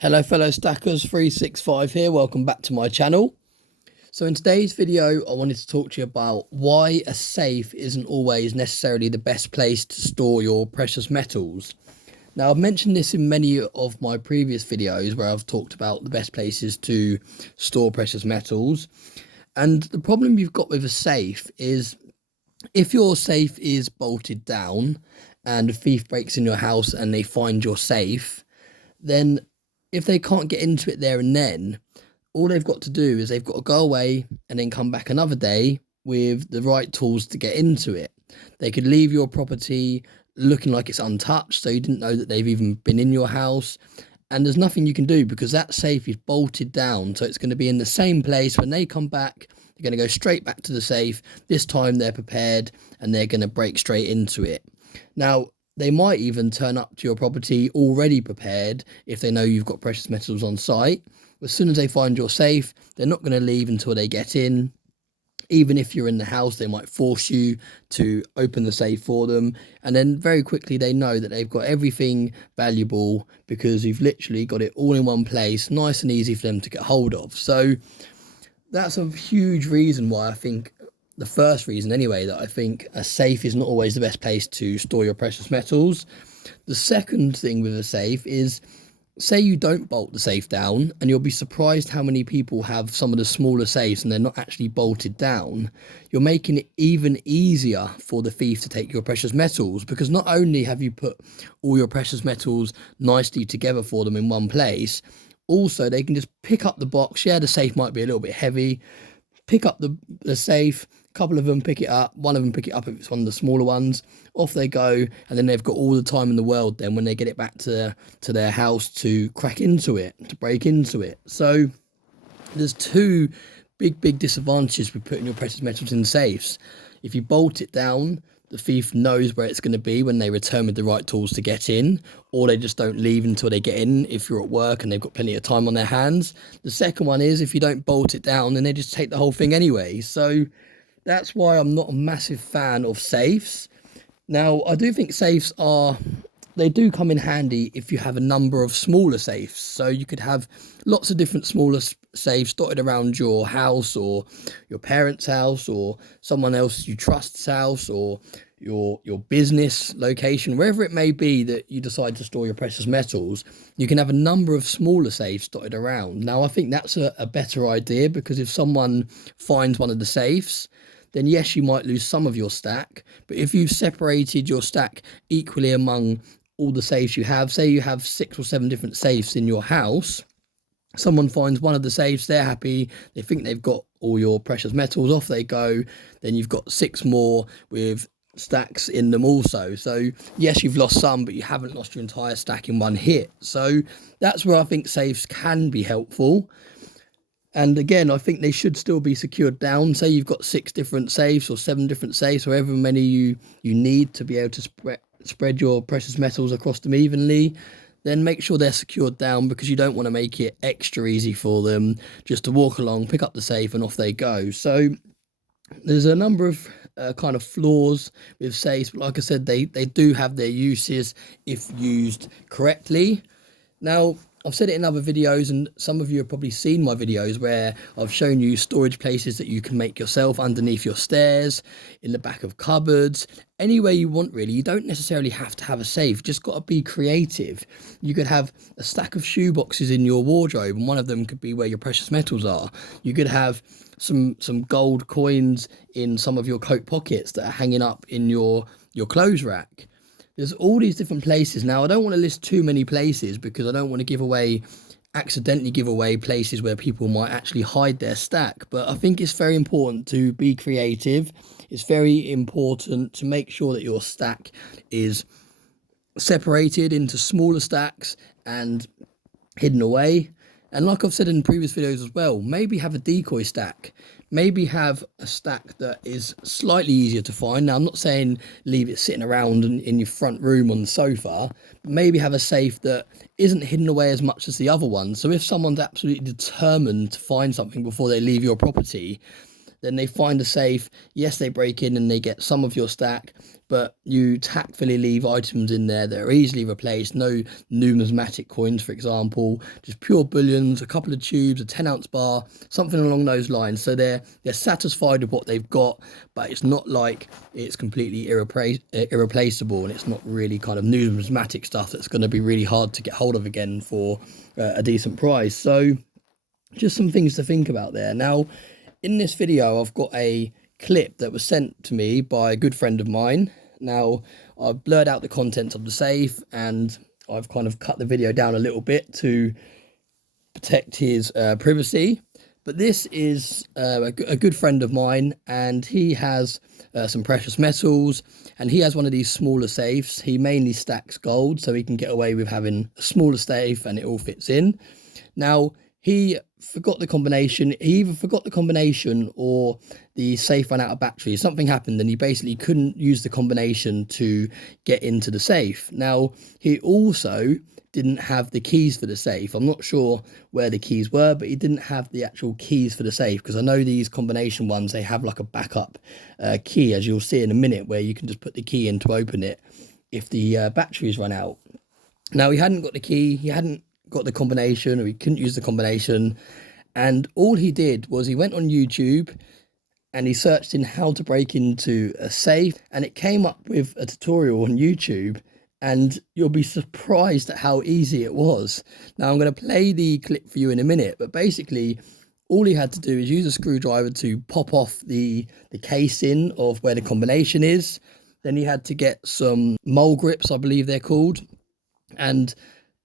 Hello fellow stackers, 365 here, welcome back to my channel. So in today's video I wanted to talk to you about why a safe isn't always necessarily the best place to store your precious metals. Now I've mentioned this in many of my previous videos where I've talked about the best places to store precious metals, and the problem you've got with a safe is if your safe is bolted down and a thief breaks in your house and they find your safe, then if they can't get into it there and then, all they've got to do is they've got to go away and then come back another day with the right tools to get into it. They could leave your property looking like it's untouched, so you didn't know that they've even been in your house. And there's nothing you can do because that safe is bolted down, so it's going to be in the same place when they come back. They're going to go straight back to the safe. This time they're prepared and they're going to break straight into it. Now, they might even turn up to your property already prepared if they know you've got precious metals on site. As soon as they find your safe, they're not going to leave until they get in. Even if you're in the house, they might force you to open the safe for them. And then very quickly they know that they've got everything valuable because you've literally got it all in one place, nice and easy for them to get hold of. So that's a huge reason why I think, the first reason anyway, that I think a safe is not always the best place to store your precious metals. The second thing with a safe is, say you don't bolt the safe down, and you'll be surprised how many people have some of the smaller safes and they're not actually bolted down. You're making it even easier for the thief to take your precious metals, because not only have you put all your precious metals nicely together for them in one place, also they can just pick up the box. Yeah, the safe might be a little bit heavy. Pick up the safe, a couple of them pick it up, one of them pick it up if it's one of the smaller ones, off they go, and then they've got all the time in the world then when they get it back to their house to crack into it, to break into it. So there's two big disadvantages with putting your precious metals in safes. If you bolt it down, the thief knows where it's going to be when they return with the right tools to get in, or they just don't leave until they get in if you're at work and they've got plenty of time on their hands. The second one is, if you don't bolt it down, then they just take the whole thing anyway. So that's why I'm not a massive fan of safes. Now, I do think safes they do come in handy if you have a number of smaller safes. So you could have lots of different smaller safes dotted around your house, or your parents' house, or someone else you trust's house, or your business location, wherever it may be that you decide to store your precious metals. You can have a number of smaller safes dotted around. Now, I think that's a better idea, because if someone finds one of the safes, then yes, you might lose some of your stack. But if you've separated your stack equally among all the safes you have, say you have 6 or 7 different safes in your house, someone finds one of the safes, they're happy, they think they've got all your precious metals, off they go, then you've got 6 more with stacks in them also. So yes, you've lost some, but you haven't lost your entire stack in one hit. So that's where I think safes can be helpful. And again, I think they should still be secured down. Say you've got 6 different safes or 7 different safes, however many you need to be able to spread your precious metals across them evenly, then make sure they're secured down, because you don't want to make it extra easy for them just to walk along, pick up the safe and off they go. So there's a number of kind of flaws with safes, but like I said, they do have their uses if used correctly. Now, I've said it in other videos, and some of you have probably seen my videos where I've shown you storage places that you can make yourself underneath your stairs, in the back of cupboards, anywhere you want really. You don't necessarily have to have a safe, just got to be creative. You could have a stack of shoe boxes in your wardrobe, and one of them could be where your precious metals are. You could have some gold coins in some of your coat pockets that are hanging up in your clothes rack. There's all these different places. Now, I don't want to list too many places, because I don't want to accidentally give away places where people might actually hide their stack. But I think it's very important to be creative. It's very important to make sure that your stack is separated into smaller stacks and hidden away. And like I've said in previous videos as well, maybe have a decoy stack. Maybe have a stack that is slightly easier to find. Now, I'm not saying leave it sitting around in your front room on the sofa, but maybe have a safe that isn't hidden away as much as the other one. So if someone's absolutely determined to find something before they leave your property, then they find a safe. Yes, they break in and they get some of your stack, but you tactfully leave items in there that are easily replaced. No numismatic coins, for example, just pure bullions, a couple of tubes, a 10-ounce bar, something along those lines. So they're satisfied with what they've got, but it's not like it's completely irreplaceable, and it's not really kind of numismatic stuff that's going to be really hard to get hold of again for a decent price. So just some things to think about there. Now, in this video, I've got a clip that was sent to me by a good friend of mine. Now, I've blurred out the contents of the safe, and I've kind of cut the video down a little bit to protect his privacy. But this is a good friend of mine, and he has some precious metals, and he has one of these smaller safes. He mainly stacks gold, so he can get away with having a smaller safe and it all fits in. Now, he forgot the combination. He either forgot the combination or the safe ran out of battery. Something happened and he basically couldn't use the combination to get into the safe. Now, he also didn't have the keys for the safe. I'm not sure where the keys were, but he didn't have the actual keys for the safe, because I know these combination ones, they have like a backup key, as you'll see in a minute, where you can just put the key in to open it if the batteries run out. Now, he hadn't got the key, he hadn't got the combination, or he couldn't use the combination, and all he did was he went on YouTube and he searched in how to break into a safe, and it came up with a tutorial on YouTube, and you'll be surprised at how easy it was. Now, I'm going to play the clip for you in a minute, but basically all he had to do is use a screwdriver to pop off the casing of where the combination is. Then he had to get some mole grips, I believe they're called, and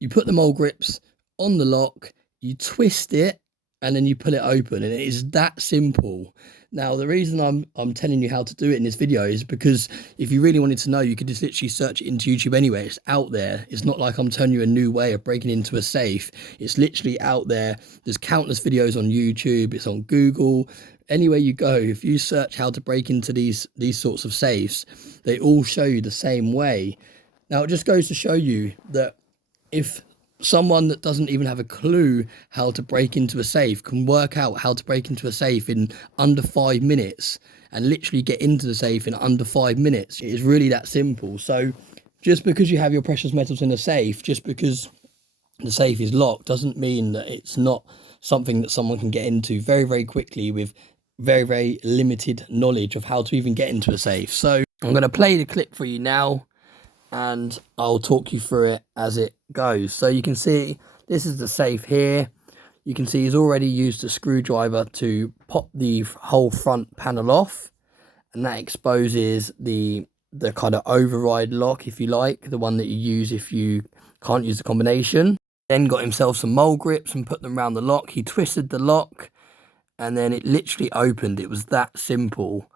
you put the mole grips on the lock, you twist it, and then you pull it open, and it is that simple. Now, the reason I'm telling you how to do it in this video is because if you really wanted to know, you could just literally search it into YouTube anyway. It's out there. It's not like I'm telling you a new way of breaking into a safe. It's literally out there. There's countless videos on YouTube. It's on Google. Anywhere you go, if you search how to break into these sorts of safes, they all show you the same way. Now, it just goes to show you that if someone that doesn't even have a clue how to break into a safe can work out how to break into a safe in under 5 minutes and literally get into the safe in under 5 minutes, it is really that simple. So just because you have your precious metals in a safe, just because the safe is locked, doesn't mean that it's not something that someone can get into very, very quickly with very, very limited knowledge of how to even get into a safe. So I'm going to play the clip for you now, and I'll talk you through it as it goes. So you can see this is the safe here. You can see he's already used a screwdriver to pop the whole front panel off, and that exposes the kind of override lock, if you like, the one that you use if you can't use the combination. Then got himself some mole grips and put them around the lock. He twisted the lock and then it literally opened. It was that simple.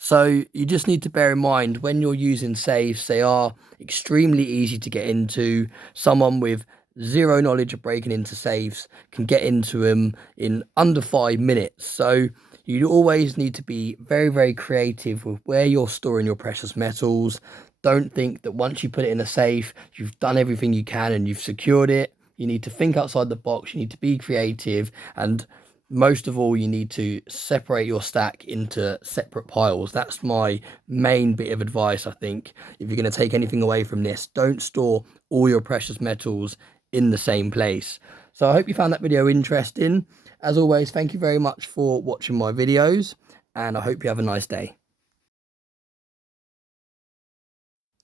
So you just need to bear in mind, when you're using safes, they are extremely easy to get into. Someone with zero knowledge of breaking into safes can get into them in under 5 minutes. So you always need to be very, very creative with where you're storing your precious metals. Don't think that once you put it in a safe, you've done everything you can and you've secured it. You need to think outside the box. You need to be creative, and most of all, you need to separate your stack into separate piles. That's my main bit of advice, I think. If you're going to take anything away from this, don't store all your precious metals in the same place. So I hope you found that video interesting. As always, thank you very much for watching my videos, and I hope you have a nice day.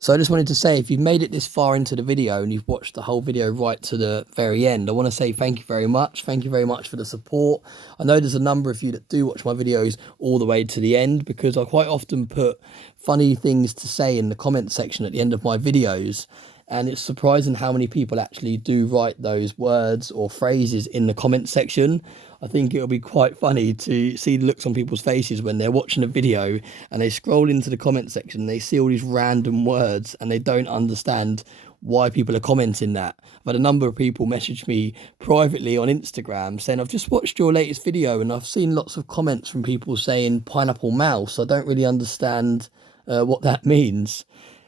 So I just wanted to say, if you've made it this far into the video and you've watched the whole video right to the very end, I want to say thank you very much. Thank you very much for the support. I know there's a number of you that do watch my videos all the way to the end, because I quite often put funny things to say in the comment section at the end of my videos. And it's surprising how many people actually do write those words or phrases in the comment section. I think it'll be quite funny to see the looks on people's faces when they're watching a video and they scroll into the comment section and they see all these random words and they don't understand why people are commenting that. I've had a number of people message me privately on Instagram saying, I've just watched your latest video and I've seen lots of comments from people saying pineapple mouse. I don't really understand what that means.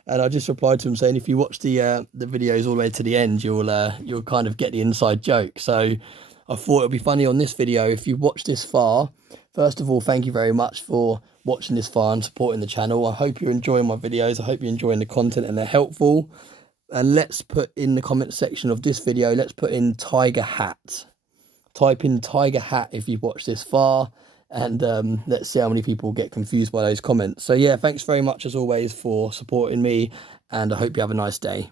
And I just replied to him saying, if you watch the videos all the way to the end, you'll kind of get the inside joke. So I thought it'd be funny on this video if you watched this far. First of all, thank you very much for watching this far and supporting the channel. I hope you're enjoying my videos. I hope you're enjoying the content and they're helpful. And let's put in the comment section of this video, let's put in tiger hat. Type in tiger hat if you've watched this far, and let's see how many people get confused by those comments. So yeah, thanks very much as always for supporting me, and I hope you have a nice day.